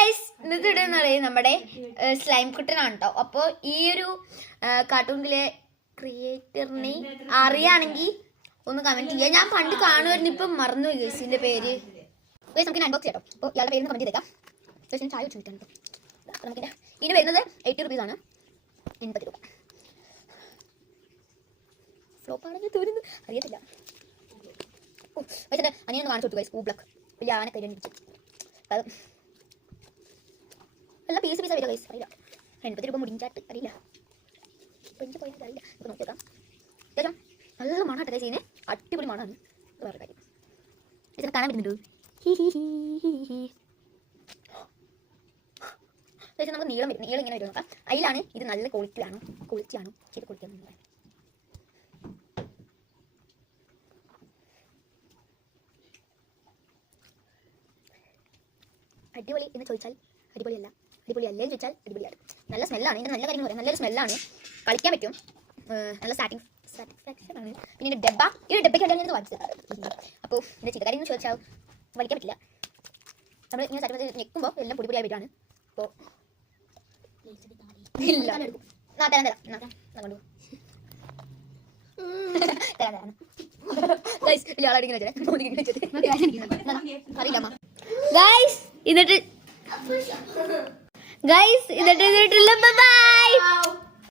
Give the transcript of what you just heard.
Guys ഇന്നത്തെ video എന്ന് പറയുന്നത് നമ്മുടെ സ്ലൈം കുട്ടനാണ് കേട്ടോ. അപ്പോൾ ഈ ഒരു കാർട്ടൂണിലെ ക്രിയേറ്ററിനെ അറിയാണെങ്കിൽ ഒന്ന് കമന്റ് ചെയ്യുക. ഞാൻ പണ്ട് കാണുമായിരുന്നു, ഇപ്പം മറന്നുപോയി ഗൈസിന്റെ പേര്. ഗൈസ് നമുക്ക് അൺബോക്സ് ചെയ്യാം. അപ്പോൾ ഇയാളുടെ പേര് കമന്റ് ചെയ്തേക്കാം. ഞാൻ ചായ വെച്ചിട്ടാണ് കേട്ടോ. നമുക്ക് ഇതിന് വരുന്നത് 80 റുപ്പീസാണ്, 80 രൂപ. ഫ്ലോപ്പാണെങ്കിൽ തോന്നുന്നു, അറിയത്തില്ല. ഓ പക്ഷേ അനിയൊന്ന് കാണിച്ചു കൊടുത്തു ഗൈസ്. ഊബ്ലക്ക് വലിയ ആന കൈ പിടിച്ചു. അത് എല്ലാം പീസ് പീസ് അറിയില്ല ഗൈസ്, അറിയില്ല. 80 രൂപ മുടിഞ്ചാട്ട് അറിയില്ല. ഇപ്പം എനിക്ക് പോയാൽ അറിയില്ല. ഇപ്പോൾ നോക്കിയേക്കാം. അത്യാവശ്യം നല്ല മണാട്ടെ ഗൈസ്. ഇതിന് അടിപൊളി മണമാണ്. വേറെ കാര്യം ഇതിനെ കാണാൻ പറ്റുന്നുണ്ടോ? ഗൈസ് നമുക്ക് നീളം വരും. നീളം ഇങ്ങനെ വരും നോക്കാം. അതിലാണ് ഇത് നല്ല ക്വാളിറ്റിയാണോ ചെയ്ത് കൊടുക്കാൻ. അടിപൊളി എന്ന് ചോദിച്ചാൽ അടിപൊളിയല്ല, അടിപൊളിയല്ലേ എന്ന് ചോദിച്ചാൽ അടിപൊളിയാണ്. നല്ല സ്മെല്ലാണ്. ഇതിൻ്റെ നല്ല കാര്യങ്ങൾ പറയാം. നല്ലൊരു സ്മെല്ലാണ്, കളിക്കാൻ പറ്റും, നല്ല സാറ്റിസ്ഫാക്ഷൻ ആണ്. പിന്നെ ഇതിൻ്റെ ഡബ്ബ, ഈ ഡബ്ബയ്ക്ക് അടിയാൽ വാങ്ങിച്ചത്. അപ്പോൾ ഇതിൻ്റെ ചില കാര്യങ്ങൾ ചോദിച്ചാൽ വലിക്കാൻ പറ്റില്ല. നമ്മൾ ഇങ്ങനെ സാറ്റിസ്ഫാക്ഷൻ ഞെക്കുമ്പോൾ എല്ലാം പൊടിപൊടിയായി വരുവാണ്. അപ്പോൾ ഇല്ല തരാം എന്നിട്ട് ബൈ.